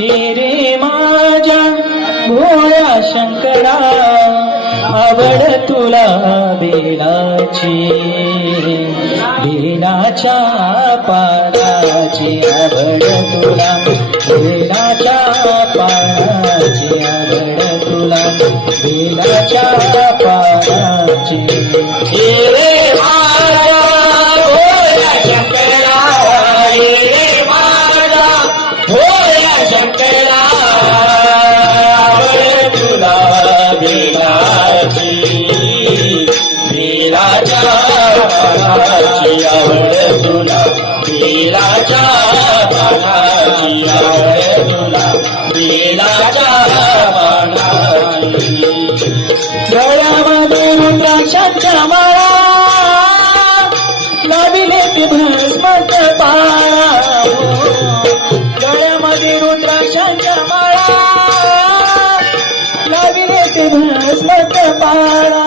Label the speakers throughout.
Speaker 1: हे रे माझ्या भोळ्या शंकरा आवड तुला बेलाची. बेलाच्या पानाची आवड तुला बेलाच्या पानाची आवड तुला बेलाच्या पानाची. बेलाच्या पानाची आवड तुला बेलाच्या पानाची आवड तुला बेलाच्या पानाची गळ्यामध्ये रुद्राक्षाच्या माळा लाविले ते भस्मत पाळा गळ्यामध्ये रुद्राक्षाच्या माळा लाविले ते भस्मत पाळा.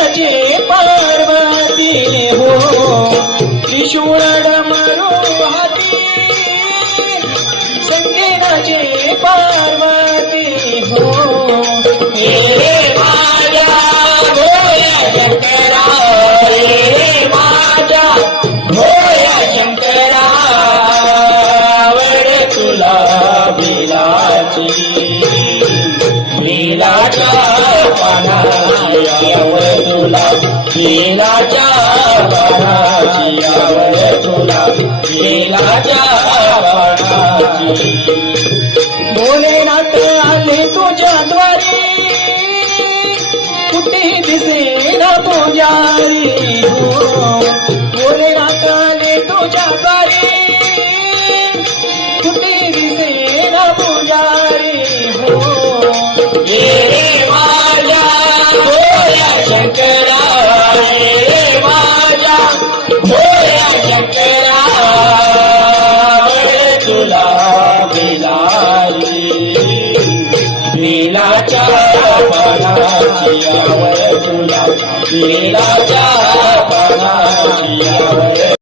Speaker 1: संगेनाचे पार्वती हो त्रिशूळ मारो हाती संगेनाचे पार्वती हो. हे माझ्या भोया शंकरा हे माझ्या शंकरा आवड तुला बिलाची तुला बिलाच्या पानाची आवड तुला बिलाच्या पानाची आले तुझ्या द्वारी कुठे दिसेना पुजारी बिलाची बिलाच्या पानाची आवड तुला. बिलाच्या पानाची आवड